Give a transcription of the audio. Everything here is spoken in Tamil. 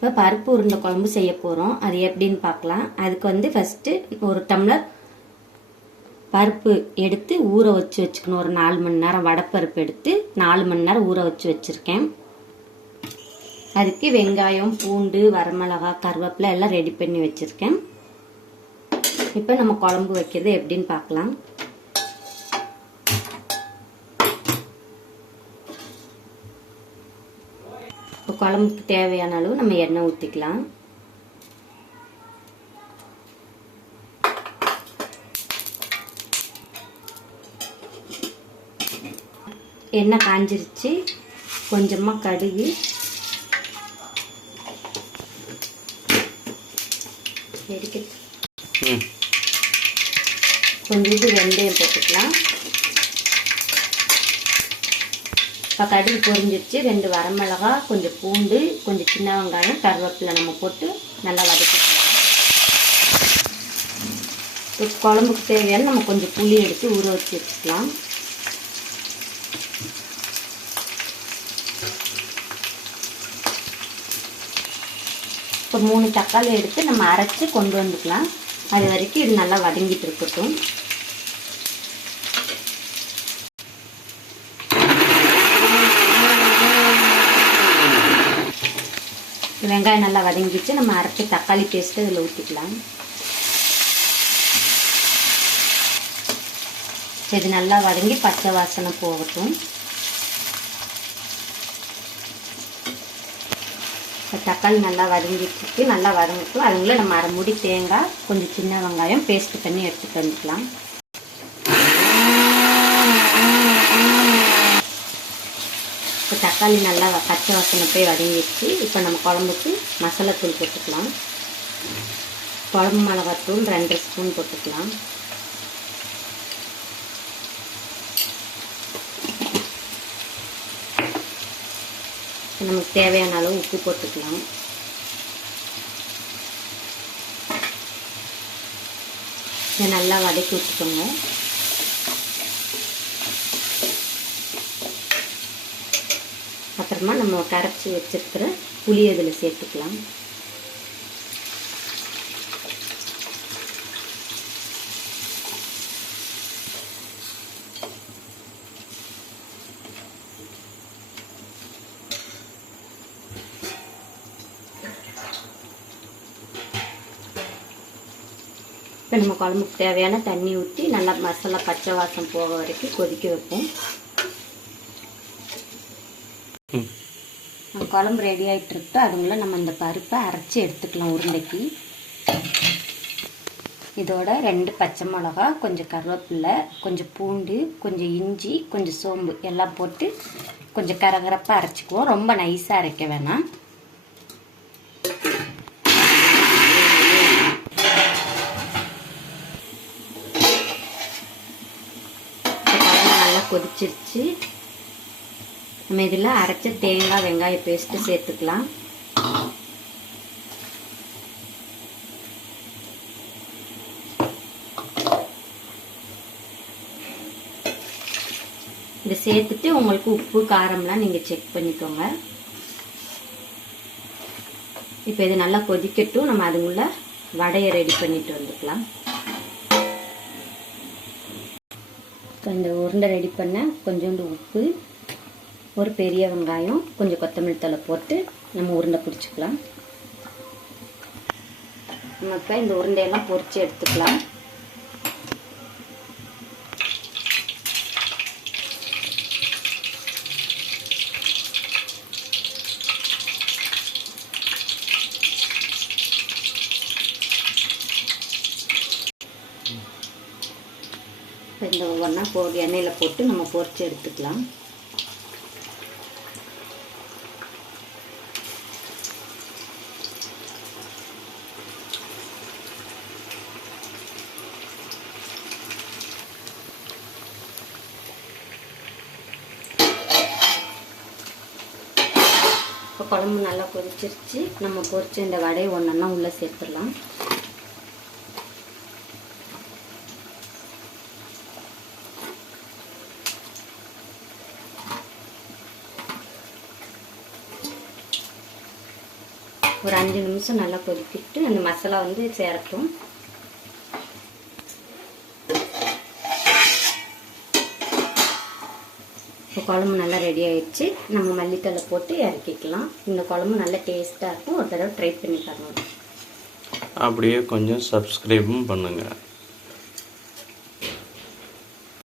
இப்போ பருப்பு உருண்டை குழம்பு செய்ய போகிறோம் அது எப்படின்னு பார்க்கலாம். அதுக்கு வந்து ஃபஸ்ட்டு ஒரு டம்ளர் பருப்பு எடுத்து ஊற வச்சு வச்சுக்கணும். ஒரு நாலு மணி நேரம் வடப்பருப்பு எடுத்து நாலு மணி நேரம் ஊற வச்சு வச்சுருக்கேன். அதுக்கு வெங்காயம் பூண்டு வரமிளகா கருவேப்பிலை எல்லாம் ரெடி பண்ணி வச்சுருக்கேன். இப்போ நம்ம குழம்பு வைக்கிறது எப்படின்னு பார்க்கலாம். குழம்புக்கு தேவையான அளவு நம்ம எண்ணெய் ஊற்றிக்கலாம் எண்ணெய் காஞ்சிருச்சு. கொஞ்சமாக கடுகு. ம். கொஞ்சம் இது வெந்தயம் போட்டுக்கலாம். இப்போ கடுகு பொரிஞ்சிருச்சு ரெண்டு வரமிளகா கொஞ்சம் பூண்டு கொஞ்சம் சின்ன வெங்காயம் கருவேப்பிலை நம்ம போட்டு நல்லா வதக்கிக்கலாம். இப்போ குழம்புக்கு தேவையான நம்ம கொஞ்சம் புளி எடுத்து ஊற வச்சு வச்சுக்கலாம் இப்போ மூணு தக்காளி எடுத்து நம்ம அரைச்சி கொண்டு வந்துக்கலாம். அது வரைக்கும் இது நல்லா வதங்கிட்டு இருக்கட்டும். வெங்காயம் நல்லா வதங்கிச்சு நம்ம அரைச்சி தக்காளி பேஸ்ட்டு இதில் ஊற்றிக்கலாம் இது நல்லா வதங்கி பச்சை வாசனை போகட்டும். இப்போ தக்காளி நல்லா வதங்கிட்டு நல்லா வதங்கட்டும் அதுங்களே நம்ம அரை மூடி தேங்காய் கொஞ்சம் சின்ன வெங்காயம் பேஸ்ட் பண்ணி எடுத்துட்டு வந்துக்கலாம். தக்காளி நல்லா வ- பச்சை வாசனை போய் வதங்கிடுச்சு இப்போ நம்ம குழம்புக்கு மசாலா தூள் போட்டுக்கலாம். குழம்பு மிளகாத்தூள் ரெண்டு ஸ்பூன் போட்டுக்கலாம். நமக்கு தேவையான அளவு உப்பு போட்டுக்கலாம். இதை நல்லா வதக்கி விட்டுக்கோங்க. அப்புறமா நம்ம கரைச்சி வச்சிருக்கிற புளி அதில் சேர்த்துக்கலாம். இப்போ நம்ம குழம்புக்கு தேவையான தண்ணி ஊற்றி நல்லா மசாலா பச்சை வாசம் போக வரைக்கும் கொதிக்க வைப்போம். குழம்பு ரெடி ஆகிட்டு இருக்கு. நம்ம இந்த பருப்பை அரைச்சி எடுத்துக்கலாம் உருண்டைக்கு. இதோட ரெண்டு பச்சை மிளகா கொஞ்சம் கருவேப்பில்லை கொஞ்சம் பூண்டு கொஞ்சம் இஞ்சி கொஞ்சம் சோம்பு எல்லாம் போட்டு கொஞ்சம் கரகரப்பாக அரைச்சிக்குவோம். ரொம்ப நைஸாக அரைக்க வேணாம். நல்லா கொதிச்சிருச்சு. நம்ம இதில் அரைச்ச தேங்காய் வெங்காய பேஸ்ட்டு சேர்த்துக்கலாம். இதை சேர்த்துட்டு உங்களுக்கு உப்பு காரம்லாம் நீங்கள் செக் பண்ணிக்கோங்க. இப்போ இது நல்லா கொதிக்கட்டும். நம்ம அதுக்குள்ள வடையை ரெடி பண்ணிட்டு வந்துக்கலாம். இப்போ இந்த உருண்டை ரெடி பண்ண கொஞ்சோண்டு உப்பு ஒரு பெரிய வெங்காயம் கொஞ்சம் கொத்தமல்லி தழை போட்டு நம்ம உருண்டை பிடிச்சிக்கலாம். நம்ம இப்போ இந்த உருண்டையெல்லாம் பொரிச்சு எடுத்துக்கலாம். இந்த ஒவ்வொன்றா போ எண்ணெயில் போட்டு நம்ம பொரிச்சு எடுத்துக்கலாம். இப்போ குழம்பு நல்லா கொதிச்சிருச்சு நம்ம பொரிச்ச இந்த வடையை ஒன்றா உள்ளே சேர்த்துடலாம். ஒரு அஞ்சு நிமிஷம் நல்லா கொதிக்கிட்டு அந்த மசாலா வந்து சேரட்டும். குழம்பு நல்லா ரெடி ஆயிடுச்சு. நம்ம மல்லித்தலை போட்டு இறக்கிக்கலாம். இந்த குழம்பு நல்லா டேஸ்ட்டாக இருக்கும். ஒரு தடவை ட்ரை பண்ணி தரணும் அப்படியே கொஞ்சம் சப்ஸ்கிரைபும் பண்ணுங்கள்